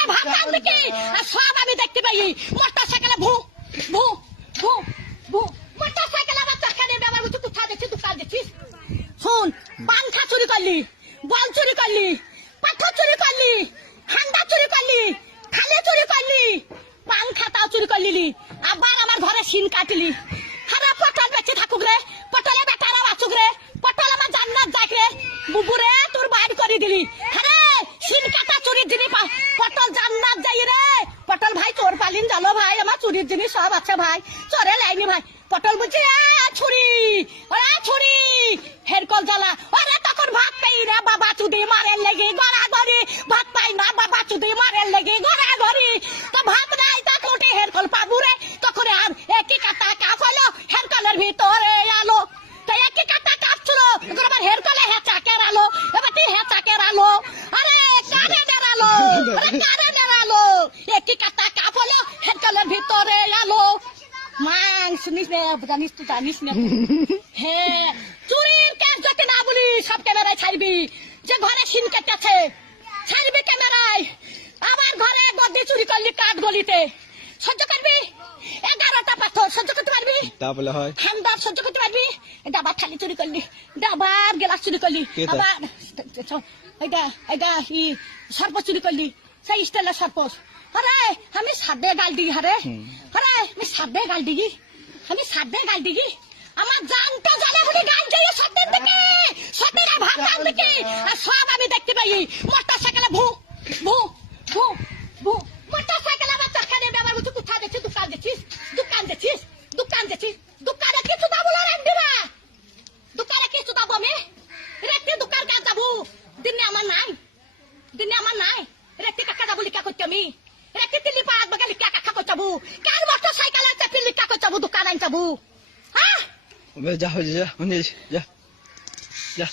সন্ধ্যায় ভাত রাঁধবে কি আর সব আমি দেখতে পাই মোটর সাইকেলে ভু ভু ভু ভু মোটর সাইকেলে আমার তরকারি ব্যবহার করছি কোথা দেখছি দোকান দেখছিস শুন পাংখা চুরি করলি বল চুরি করলি পাথর চুরি করলি হান্ডা চুরি করলি খালে চুরি করলি পাংখাটাও চুরি করলি আবার আমার ঘরে সিন কাটলি হারা পটল বেঁচে থাকুক রে পটলে বেটারা বাঁচুক রে পটল আমার জান্নাত যাক রে বুবুরে তোর বাইর করে দিলি আরে সিন কাটা চুরির জিনিস পটল জান্নাত যাই রে পটল ভাই তোর পালিন জানো ভাই আমার চুরির জিনিস সব আছে ভাই চরে লাইনি ভাই পটল বলছে ছুরি ওরা ছুরি হেরকল জ্বালা ওরে তখন ভাত পাই রে বাবা চুদি মারের লেগে গড়া গড়ি ভাত পাই না বাবা চুদি মারের লেগে গড়া গড়ি তো ভাত নাই তা কোটে হেরকল পাবু রে তখন আর একই কাটা কাপ হলো হেরকলের ভিতরে আলো তো একই কাটা কাপ ছিল আবার হেরকলে হেঁচা কেরালো এবার তুই হেঁচা কেরালো আরে কারে ডেরালো আরে কারে ডেরালো একই কাটা কাপ হলো হেরকলের ভিতরে আলো মান শুনিস না জানিস তো জানিস না হ্যাঁ চুরির কেস যদি না বলি সব ক্যামেরায় ছাড়বি যে ঘরে সিন কেটেছে ছাড়বি ক্যামেরায় আমার ঘরে গদ্দি চুরি করলি কাঠ গলিতে সহ্য করবি 11টা পাথর সহ্য করতে পারবি তা বলে হয় হামদার সহ্য করতে পারবি ডাবার থালি চুরি করলি ডাবার গ্লাস চুরি করলি আবার এটা এটা সর্প চুরি করলি সেই স্টাইলের সর্প আরে আমি সাদে গাল দিই আরে আরে আমি সাদে গাল দিই আমি সাদে গাল দিই আমার জানতে জানে বলে গাল দিই সত্যের দিকে সত্যের ভাত দিকে আর সব আমি দেখতে পাই মোটর সাইকেলে ভু ভু ভু ভু মোটর সাইকেলে আমার তরকারি ব্যবহার করছি কোথা দেখছিস দোকান দেখছিস দোকান দেখছিস দোকান দেখছিস দোকানে কিছু দাবো না রাখবিবা দোকানে কিছু দাবো আমি রেখে দোকান কাজ যাবো দিনে আমার নাই রেখে কাকা যাবো লিখা করছি আমি রেখে তিলি পাঁচ বাগে লিখা কাকা করছাবো কার মোটর সাইকেলে চাপি লিখা করছাবো দোকান আনছাবো হ্যাঁ যা যা যা যা